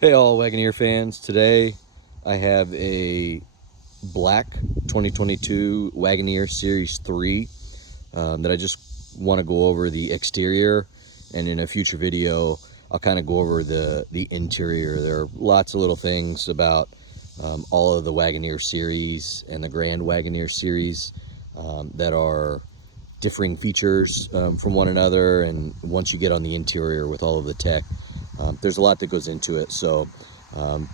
Hey all Wagoneer fans, today I have a black 2022 Wagoneer Series 3 that I just want to go over the exterior, and in a future video I'll kind of go over the interior. There are lots of little things about all of the Wagoneer series and the Grand Wagoneer series that are differing features from one another, and once you get on the interior with all of the tech, there's a lot that goes into it. So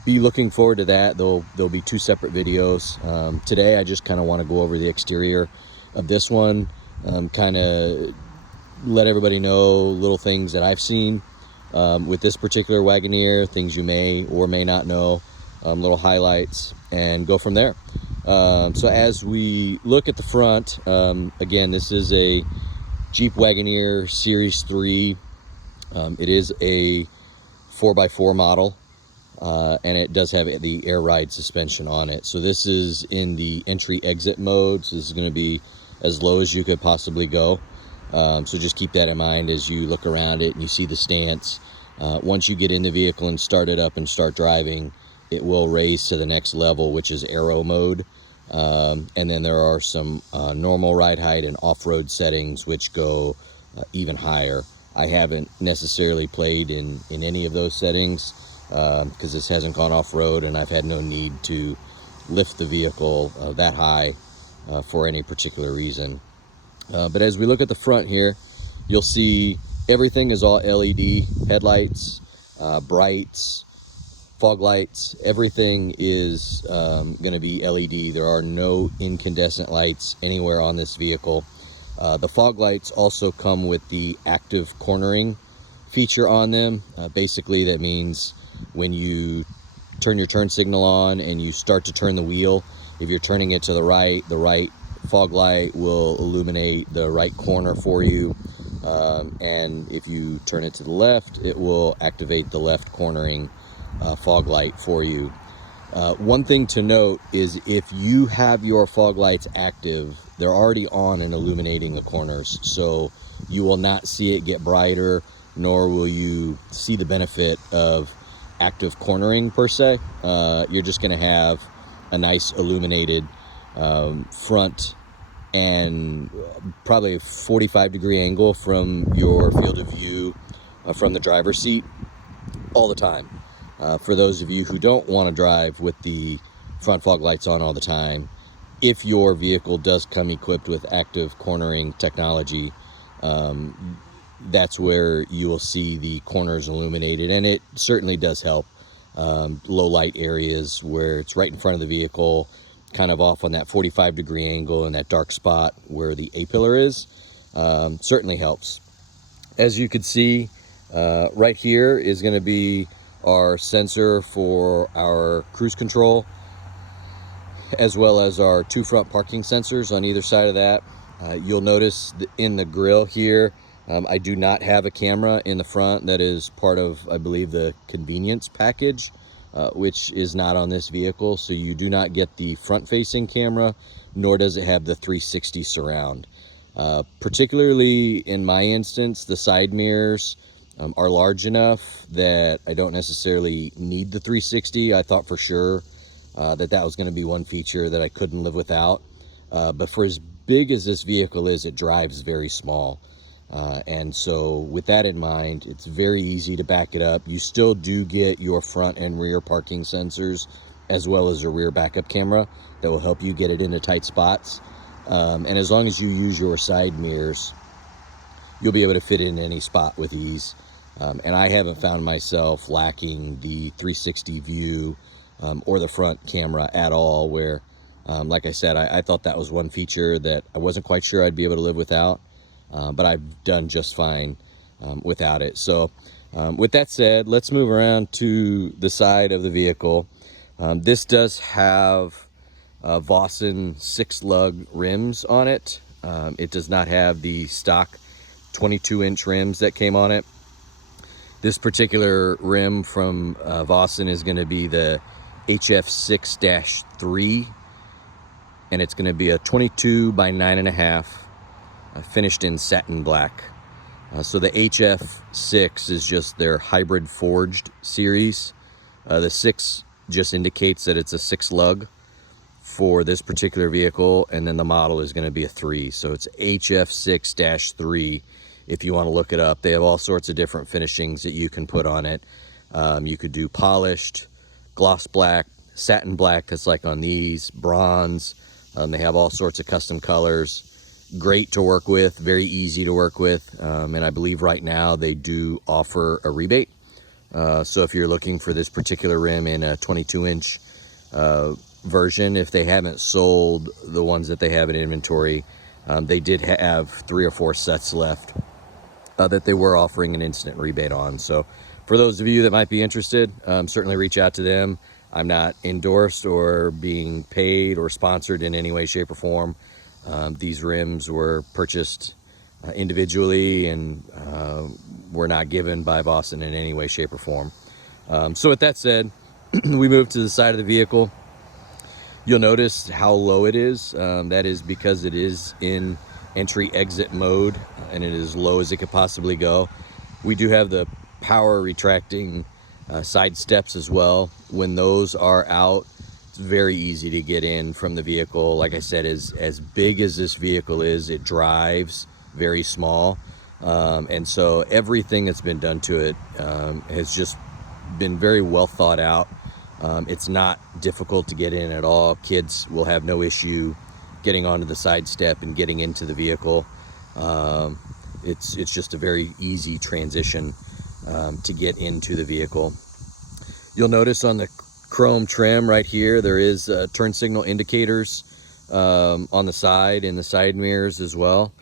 be looking forward to that. There'll be two separate videos. Today I just kind of want to go over the exterior of this one, kind of let everybody know little things that I've seen with this particular Wagoneer, things you may or may not know, little highlights, and go from there. So as we look at the front, again, this is a Jeep Wagoneer Series 3. It is a 4x4 model, and it does have the air ride suspension on it. So this is in the entry exit mode. So this is going to be as low as you could possibly go. So just keep that in mind as you look around it and you see the stance. Once you get in the vehicle and start it up and start driving, it will raise to the next level, which is aero mode. And then there are some normal ride height and off-road settings which go even higher. I haven't necessarily played in any of those settings because this hasn't gone off-road, and I've had no need to lift the vehicle that high for any particular reason. But as we look at the front here, you'll see everything is all LED headlights, brights, fog lights. Everything is going to be LED. There are no incandescent lights anywhere on this vehicle. The fog lights also come with the active cornering feature on them. Basically, that means when you turn your turn signal on and you start to turn the wheel, if you're turning it to the right fog light will illuminate the right corner for you. And if you turn it to the left, it will activate the left cornering fog light for you. One thing to note is if you have your fog lights active, they're already on and illuminating the corners, so you will not see it get brighter, nor will you see the benefit of active cornering per se. You're just going to have a nice illuminated front and probably a 45-degree angle from your field of view from the driver's seat all the time. For those of you who don't want to drive with the front fog lights on all the time, if your vehicle does come equipped with active cornering technology, that's where you will see the corners illuminated, and it certainly does help low light areas where it's right in front of the vehicle, kind of off on that 45-degree angle in that dark spot where the A-pillar is. Certainly helps. As you can see, right here is going to be our sensor for our cruise control, as well as our two front parking sensors on either side of that. You'll notice in the grill here, I do not have a camera in the front. That is part of, I believe, the convenience package, which is not on this vehicle. So you do not get the front-facing camera, nor does it have the 360 surround. Particularly in my instance, the side mirrors are large enough that I don't necessarily need the 360. I thought for sure that was going to be one feature that I couldn't live without. But for as big as this vehicle is, it drives very small. And so with that in mind, it's very easy to back it up. You still do get your front and rear parking sensors, as well as a rear backup camera that will help you get it into tight spots. And as long as you use your side mirrors, you'll be able to fit in any spot with ease. And I haven't found myself lacking the 360 view or the front camera at all, where, like I said, I thought that was one feature that I wasn't quite sure I'd be able to live without, but I've done just fine without it. So with that said, let's move around to the side of the vehicle. This does have Vossen 6-lug rims on it. It does not have the stock 22-inch rims that came on it. This particular rim from Vossen is going to be the HF6-3, and it's going to be a 22 by 9.5, finished in satin black. So the HF6 is just their hybrid forged series. The 6 just indicates that it's a 6 lug for this particular vehicle, and then the model is going to be a 3. So it's HF6-3 if you want to look it up. They have all sorts of different finishings that you can put on it. You could do polished, gloss black, satin black, that's like on these, bronze. They have all sorts of custom colors. Great to work with, very easy to work with, and I believe right now they do offer a rebate. So if you're looking for this particular rim in a 22-inch version, if they haven't sold the ones that they have in inventory, they did have 3 or 4 sets left that they were offering an instant rebate on. So for those of you that might be interested, certainly reach out to them. I'm not endorsed or being paid or sponsored in any way, shape, or form. These rims were purchased individually and were not given by Boston in any way, shape, or form. So with that said, we move to the side of the vehicle. You'll notice how low it is. That is because it is in entry-exit mode, and it is low as it could possibly go. We do have the power retracting side steps as well. When those are out, it's very easy to get in from the vehicle. Like I said, as big as this vehicle is, it drives very small. And so everything that's been done to it has just been very well thought out. It's not difficult to get in at all. Kids will have no issue getting onto the side step and getting into the vehicle. It's just a very easy transition to get into the vehicle. You'll notice on the chrome trim right here, there is turn signal indicators on the side and the side mirrors as well.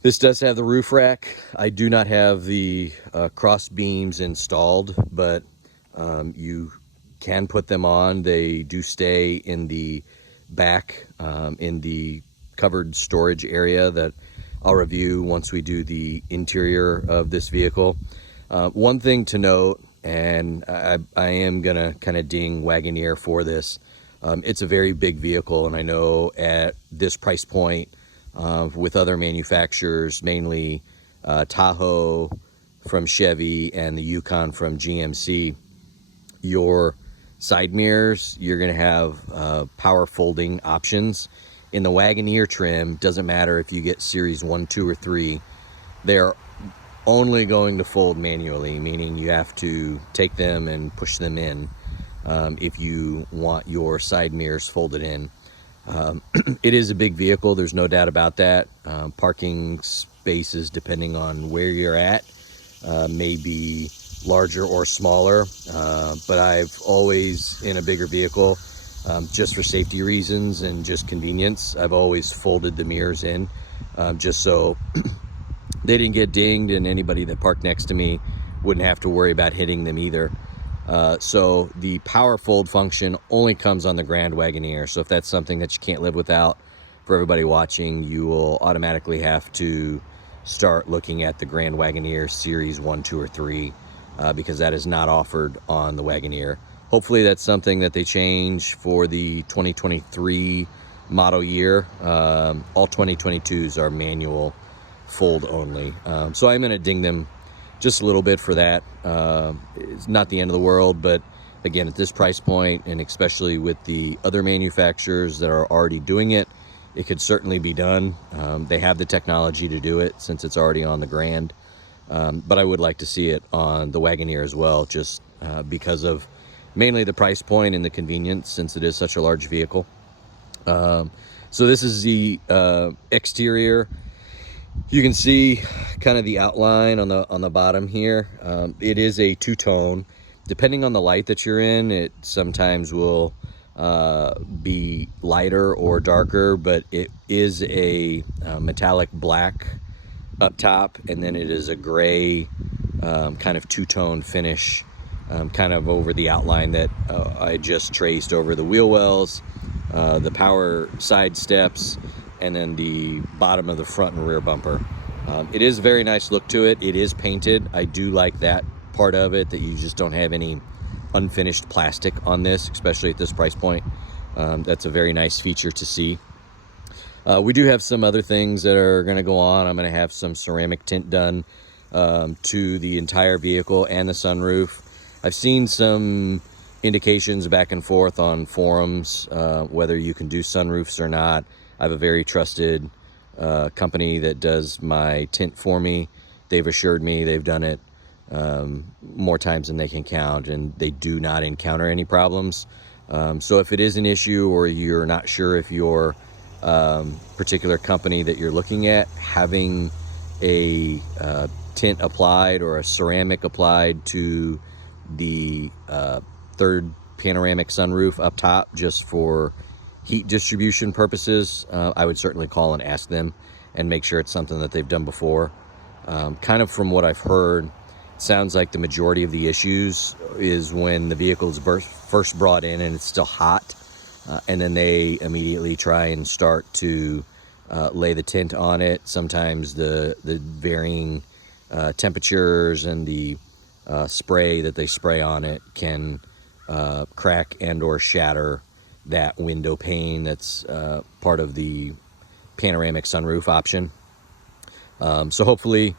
This does have the roof rack. I do not have the cross beams installed, but you can put them on. They do stay in the back in the covered storage area that I'll review once we do the interior of this vehicle. One thing to note, and I am gonna kind of ding Wagoneer for this, it's a very big vehicle, and I know at this price point with other manufacturers, mainly Tahoe from Chevy and the Yukon from GMC, your side mirrors, you're going to have power folding options. In the Wagoneer trim, doesn't matter if you get series 1, 2, or 3, they're only going to fold manually, meaning you have to take them and push them in if you want your side mirrors folded in. It is a big vehicle, there's no doubt about that. Parking spaces, depending on where you're at, may be larger or smaller, but I've always, in a bigger vehicle, just for safety reasons and just convenience, I've always folded the mirrors in, just so they didn't get dinged and anybody that parked next to me wouldn't have to worry about hitting them either. So the power fold function only comes on the Grand Wagoneer. So if that's something that you can't live without, for everybody watching, you will automatically have to start looking at the Grand Wagoneer Series 1, 2, or 3, because that is not offered on the Wagoneer. Hopefully that's something that they change for the 2023 model year. All 2022s are manual fold only. So I'm going to ding them just a little bit for that. It's not the end of the world, but again, at this price point, and especially with the other manufacturers that are already doing it, it could certainly be done. They have the technology to do it since it's already on the Grand. But I would like to see it on the Wagoneer as well, just because of mainly the price point and the convenience, since it is such a large vehicle. So this is the exterior. You can see kind of the outline on the bottom here. It is a two-tone. Depending on the light that you're in, it sometimes will be lighter or darker, but it is a metallic black up top, and then it is a gray kind of two-tone finish kind of over the outline that I just traced over the wheel wells, the power side steps, and then the bottom of the front and rear bumper. It is a very nice look to it. It is painted. I do like that part of it, that you just don't have any unfinished plastic on this, especially at this price point. That's a very nice feature to see. We do have some other things that are going to go on. I'm going to have some ceramic tint done to the entire vehicle and the sunroof. I've seen some indications back and forth on forums, whether you can do sunroofs or not. I have a very trusted company that does my tint for me. They've assured me they've done it more times than they can count, and they do not encounter any problems. So if it is an issue, or you're not sure if your particular company that you're looking at having a tint applied or a ceramic applied to the third panoramic sunroof up top just for heat distribution purposes, I would certainly call and ask them and make sure it's something that they've done before. Kind of from what I've heard, sounds like the majority of the issues is when the vehicle is first brought in and it's still hot, and then they immediately try and start to lay the tint on it. Sometimes the varying temperatures and the spray that they spray on it can crack and or shatter that window pane that's part of the panoramic sunroof option. So hopefully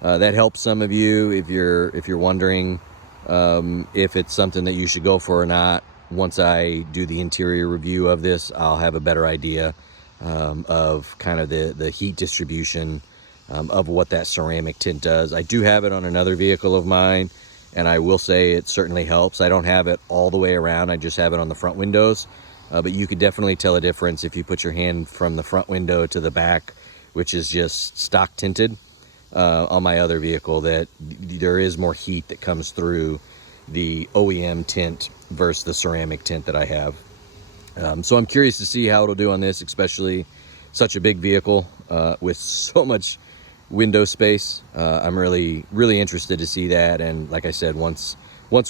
that helps some of you if you're wondering if it's something that you should go for or not. Once I do the interior review of this, I'll have a better idea of kind of the heat distribution of what that ceramic tint does. I do have it on another vehicle of mine, and I will say it certainly helps. I don't have it all the way around. I just have it on the front windows, but you could definitely tell a difference if you put your hand from the front window to the back, which is just stock tinted. On my other vehicle, that there is more heat that comes through the OEM tint versus the ceramic tint that I have. So I'm curious to see how it'll do on this, especially such a big vehicle with so much window space. I'm really interested to see that, and like I said, once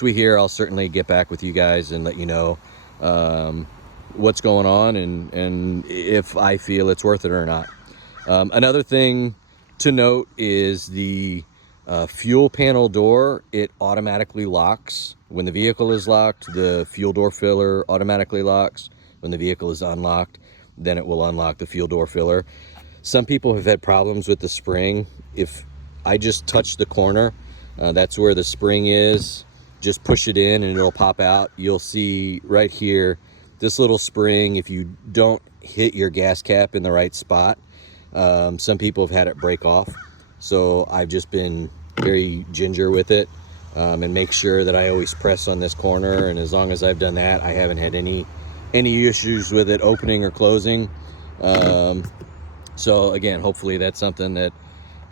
we hear, I'll certainly get back with you guys and let you know what's going on and if I feel it's worth it or not. Another thing to note is the fuel panel door. It automatically locks. When the vehicle is locked, the fuel door filler automatically locks. When the vehicle is unlocked, then it will unlock the fuel door filler. Some people have had problems with the spring. If I just touch the corner, that's where the spring is, just push it in and it'll pop out. You'll see right here, this little spring, if you don't hit your gas cap in the right spot, some people have had it break off. So I've just been very ginger with it, and make sure that I always press on this corner. And as long as I've done that, I haven't had any issues with it opening or closing. So again, hopefully that's something that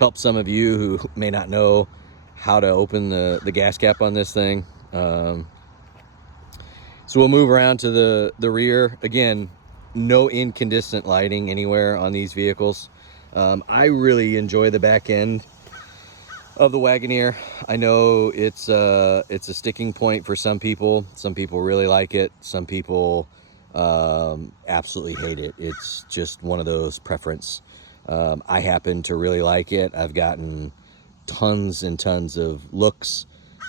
helps some of you who may not know how to open the gas cap on this thing. So we'll move around to the rear. Again, no incandescent lighting anywhere on these vehicles. I really enjoy the back end of the Wagoneer. I know it's a sticking point for some people. Some people really like it. Some people absolutely hate it. It's just one of those preference. I happen to really like it. I've gotten tons and tons of looks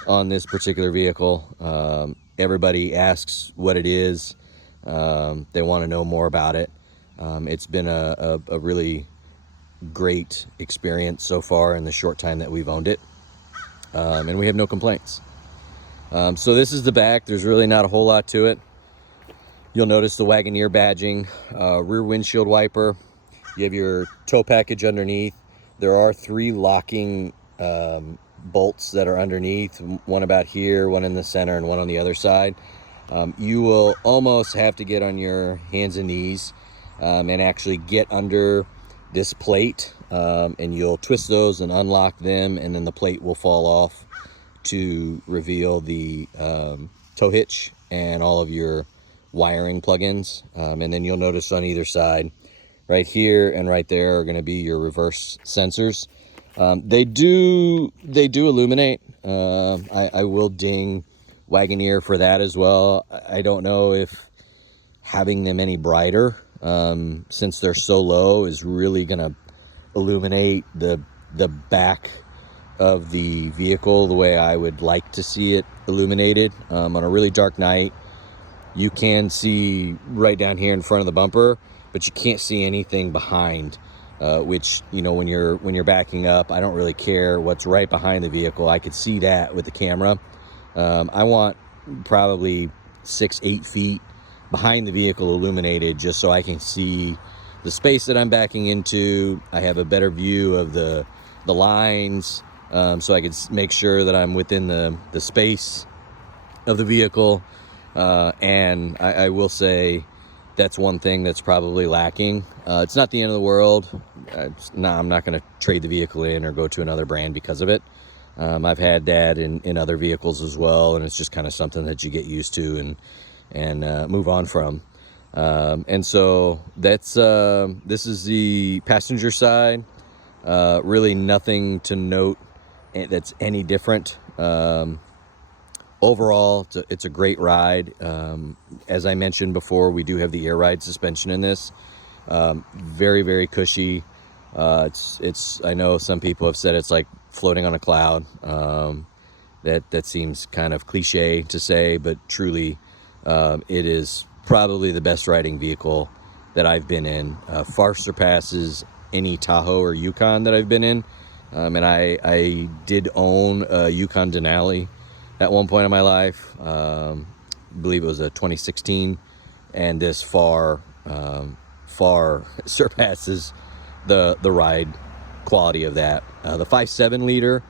on this particular vehicle. Everybody asks what it is. They want to know more about it. It's been a really great experience so far in the short time that we've owned it, and we have no complaints. So this is the back. There's really not a whole lot to it. You'll notice the Wagoneer badging, rear windshield wiper. You have your tow package underneath. There are 3 locking bolts that are underneath, one about here, one in the center, and one on the other side. You will almost have to get on your hands and knees and actually get under this plate, and you'll twist those and unlock them, and then the plate will fall off to reveal the tow hitch and all of your wiring plugins. And then you'll notice on either side, right here and right there, are going to be your reverse sensors. They do illuminate. I will ding Wagoneer for that as well. I don't know if having them any brighter, since they're so low, is really gonna illuminate the back of the vehicle the way I would like to see it illuminated. On a really dark night, you can see right down here in front of the bumper, but you can't see anything behind, which, you know, when you're backing up, I don't really care what's right behind the vehicle. I could see that with the camera, I want probably 6-8 feet behind the vehicle illuminated, just so I can see the space that I'm backing into. I have a better view of the lines, so I can make sure that I'm within the space of the vehicle. And I will say that's one thing that's probably lacking. It's not the end of the world. I'm not going to trade the vehicle in or go to another brand because of it. I've had that in other vehicles as well, and it's just kind of something that you get used to and move on from. And so that's this is the passenger side. Really nothing to note that's any different. Overall, it's a great ride. As I mentioned before, we do have the air ride suspension in this. Very, very cushy. I know some people have said it's like floating on a cloud. That seems kind of cliche to say, but truly, it is probably the best riding vehicle that I've been in. Far surpasses any Tahoe or Yukon that I've been in. And I did own a Yukon Denali at one point in my life. I believe it was a 2016, and this far surpasses the ride quality of that. The 5.7 liter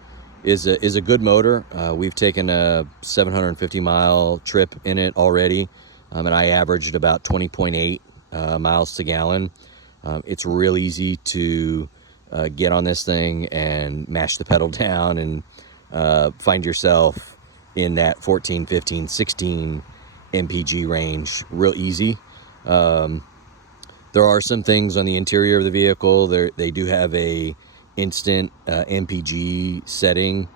is a good motor. We've taken a 750 mile trip in it already, and I averaged about 20.8 miles to gallon. It's real easy to get on this thing and mash the pedal down and find yourself in that 14, 15, 16 mpg range real easy. There are some things on the interior of the vehicle. They do have a instant mpg setting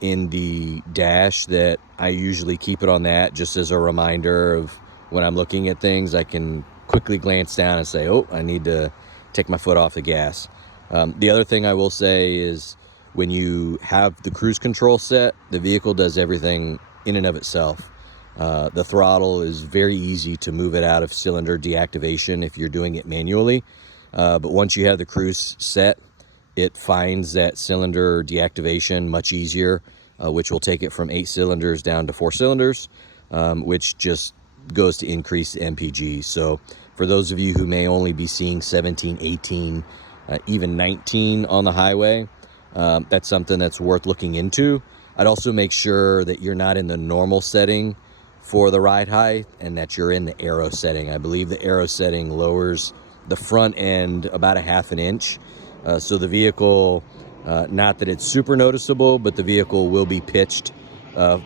in the dash that I usually keep it on that just as a reminder of when I'm looking at things. I can quickly glance down and say, oh, I need to take my foot off the gas. The other thing I will say is when you have the cruise control set, the vehicle does everything in and of itself. The throttle is very easy to move it out of cylinder deactivation if you're doing it manually. But once you have the cruise set, it finds that cylinder deactivation much easier, which will take it from 8 cylinders down to 4 cylinders, which just goes to increase the MPG. So for those of you who may only be seeing 17, 18, even 19 on the highway, that's something that's worth looking into. I'd also make sure that you're not in the normal setting for the ride height and that you're in the aero setting. I believe the aero setting lowers the front end about 1/2 inch. So the vehicle, not that it's super noticeable, but the vehicle will be pitched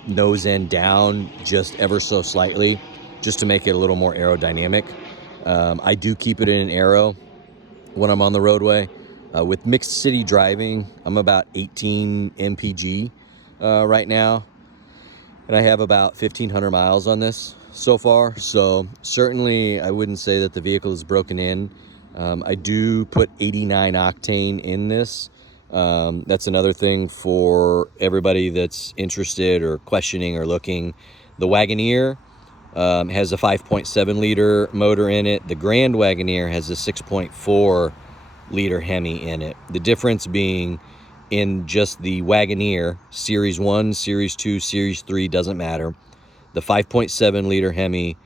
nose end down just ever so slightly, just to make it a little more aerodynamic. I do keep it in an aero when I'm on the roadway. With mixed city driving, I'm about 18 mpg right now, and I have about 1,500 miles on this so far. So certainly I wouldn't say that the vehicle is broken in. I do put 89 octane in this. That's another thing for everybody that's interested or questioning or looking. The Wagoneer has a 5.7 liter motor in it. The Grand Wagoneer has a 6.4 liter Hemi in it. The difference being in just the Wagoneer, Series 1, Series 2, Series 3, doesn't matter. The 5.7 liter Hemi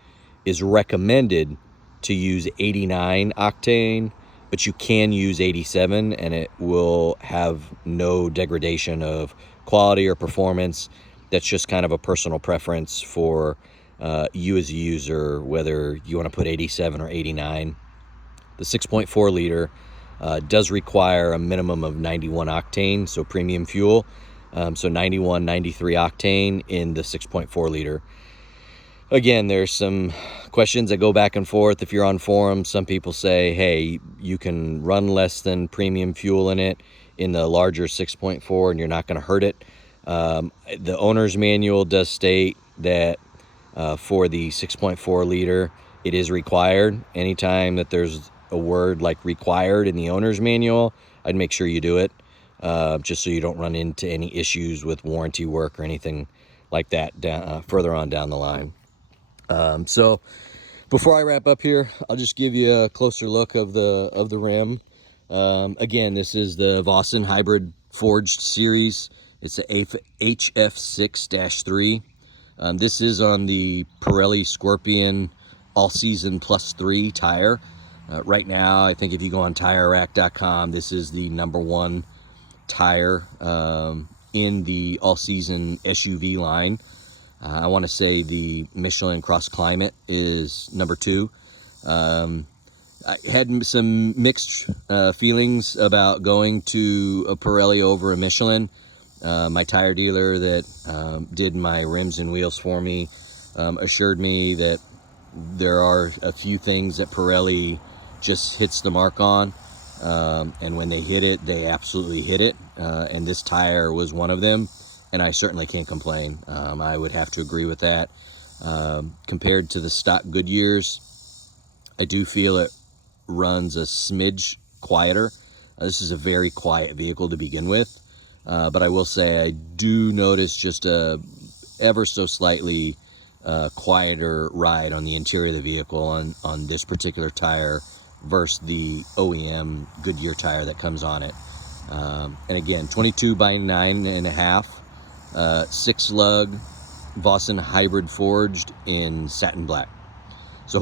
is recommended to use 89 octane, but you can use 87 and it will have no degradation of quality or performance. That's just kind of a personal preference for you as a user, whether you want to put 87 or 89. The 6.4 liter does require a minimum of 91 octane, so premium fuel. So 91, 93 octane in the 6.4 liter. Again, there's some questions that go back and forth. If you're on forums, some people say, hey, you can run less than premium fuel in it in the larger 6.4 and you're not going to hurt it. The owner's manual does state that for the 6.4 liter, it is required. Anytime that there's a word like required in the owner's manual, I'd make sure you do it, just so you don't run into any issues with warranty work or anything like that further on down the line. So before I wrap up here, I'll just give you a closer look of the rim. Again, this is the Vossen Hybrid Forged Series. It's the HF6-3. This is on the Pirelli Scorpion All-Season +3 tire. Right now, I think if you go on TireRack.com, this is the #1 tire in the All-Season SUV line. I want to say the Michelin Cross Climate is #2. I had some mixed feelings about going to a Pirelli over a Michelin. My tire dealer that did my rims and wheels for me assured me that there are a few things that Pirelli just hits the mark on, and when they hit it, they absolutely hit it, and this tire was one of them, and I certainly can't complain. I would have to agree with that. Compared to the stock Goodyears, I do feel it runs a smidge quieter. This is a very quiet vehicle to begin with, but I will say I do notice just a ever so slightly quieter ride on the interior of the vehicle on this particular tire versus the OEM Goodyear tire that comes on it. And again, 22 by 9.5, 6-lug Vossen hybrid forged in satin black. So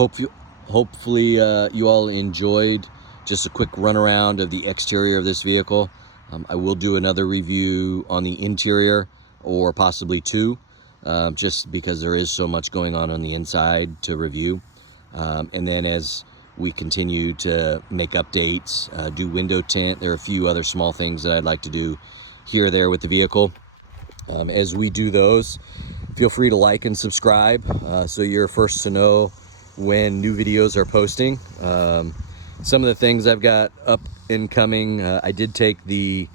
hopefully you all enjoyed just a quick run around of the exterior of this vehicle. I will do another review on the interior, or possibly two, just because there is so much going on the inside to review. And then as we continue to make updates, do window tint, there are a few other small things that I'd like to do here or there with the vehicle. As we do those, feel free to like and subscribe so you're first to know when new videos are posting. Some of the things I've got up and coming, I did take the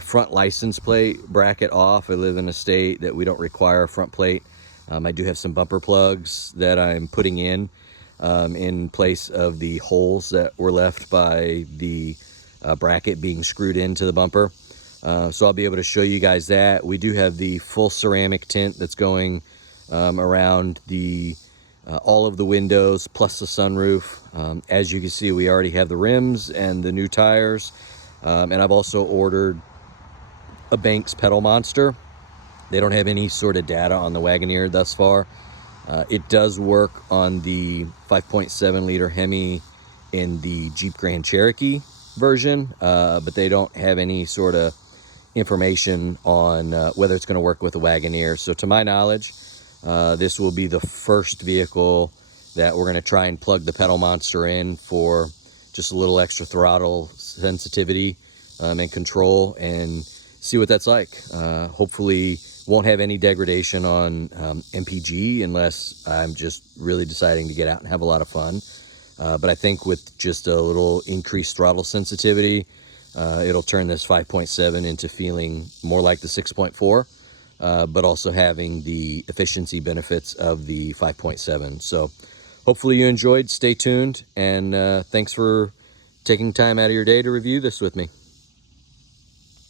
front license plate bracket off. I live in a state that we don't require a front plate. I do have some bumper plugs that I'm putting in place of the holes that were left by the bracket being screwed into the bumper. So I'll be able to show you guys that. We do have the full ceramic tint that's going around the all of the windows plus the sunroof. As you can see, we already have the rims and the new tires, and I've also ordered a Banks pedal monster. They don't have any sort of data on the Wagoneer thus far. It does work on the 5.7 liter Hemi in the Jeep Grand Cherokee version, but they don't have any sort of information on whether it's going to work with the Wagoneer. So to my knowledge, this will be the first vehicle that we're going to try and plug the pedal monster in for just a little extra throttle sensitivity and control, and see what that's like. Hopefully won't have any degradation on MPG unless I'm just really deciding to get out and have a lot of fun. But I think with just a little increased throttle sensitivity, it'll turn this 5.7 into feeling more like the 6.4, but also having the efficiency benefits of the 5.7. So hopefully you enjoyed. Stay tuned, and thanks for taking time out of your day to review this with me.